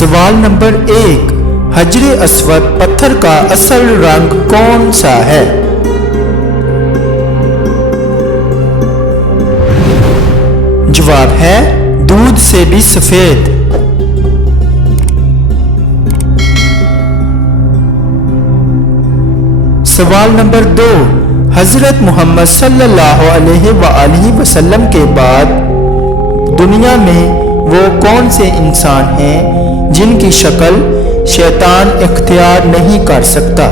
سوال نمبر 1، حجر اسود پتھر کا اصل رنگ کون سا ہے؟ جواب ہے دودھ سے بھی سفید۔ سوال نمبر 2، حضرت محمد صلی اللہ علیہ وآلہ وسلم کے بعد دنیا میں وہ کون سے انسان ہیں جن کی شکل شیطان اختیار نہیں کر سکتا؟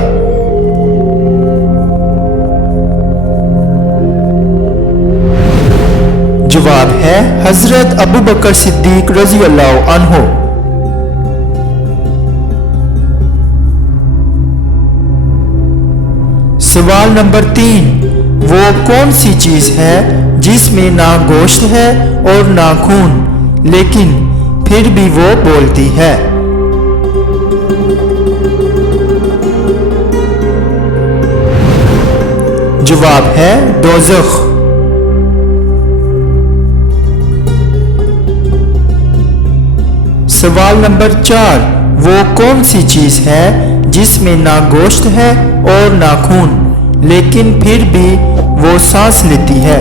جواب ہے حضرت ابو بکر صدیق رضی اللہ عنہ۔ سوال نمبر 3، وہ کون سی چیز ہے جس میں نہ گوشت ہے اور نہ خون لیکن پھر بھی وہ بولتی ہے؟ جواب ہے دوزخ۔ سوال نمبر 4، وہ کون سی چیز ہے جس میں نہ گوشت ہے اور نہ خون لیکن پھر بھی وہ سانس لیتی ہے؟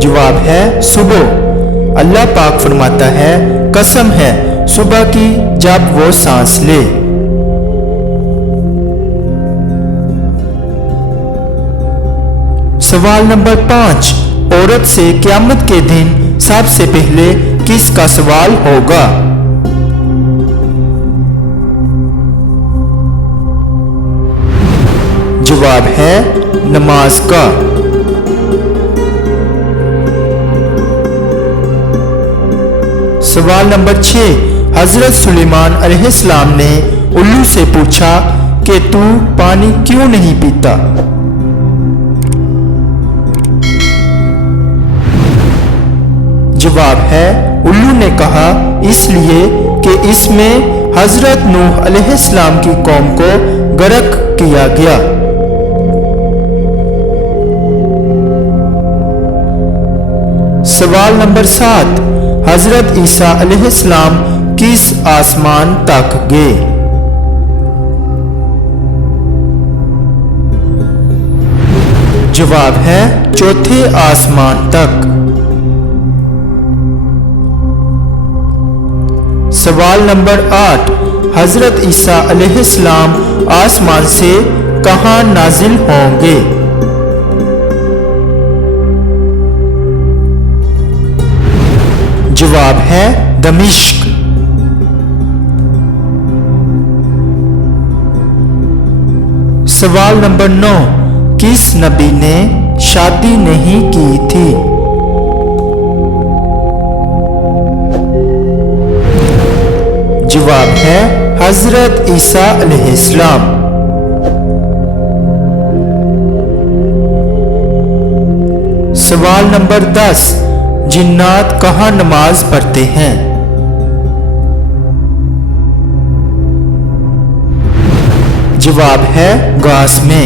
جواب ہے صبح۔ اللہ پاک فرماتا ہے قسم ہے صبح کی جب وہ سانس لے۔ سوال نمبر 5، عورت سے قیامت کے دن سب سے پہلے کس کا سوال ہوگا؟ جواب ہے نماز کا۔ سوال نمبر 6، حضرت سلیمان علیہ السلام نے الو سے پوچھا کہ تو پانی کیوں نہیں پیتا؟ جواب ہے الو نے کہا اس لیے کہ اس میں حضرت نوح علیہ السلام کی قوم کو غرق کیا گیا۔ سوال نمبر 7، حضرت عیسیٰ علیہ السلام کس آسمان تک گئے؟ جواب ہے چوتھے آسمان تک۔ سوال نمبر 8، حضرت عیسیٰ علیہ السلام آسمان سے کہاں نازل ہوں گے؟ جواب ہے دمشق۔ سوال نمبر 9، کس نبی نے شادی نہیں کی تھی؟ جواب ہے حضرت عیسیٰ علیہ السلام۔ سوال نمبر 10، جنات کہاں نماز پڑھتے ہیں؟ جواب ہے گھاس میں۔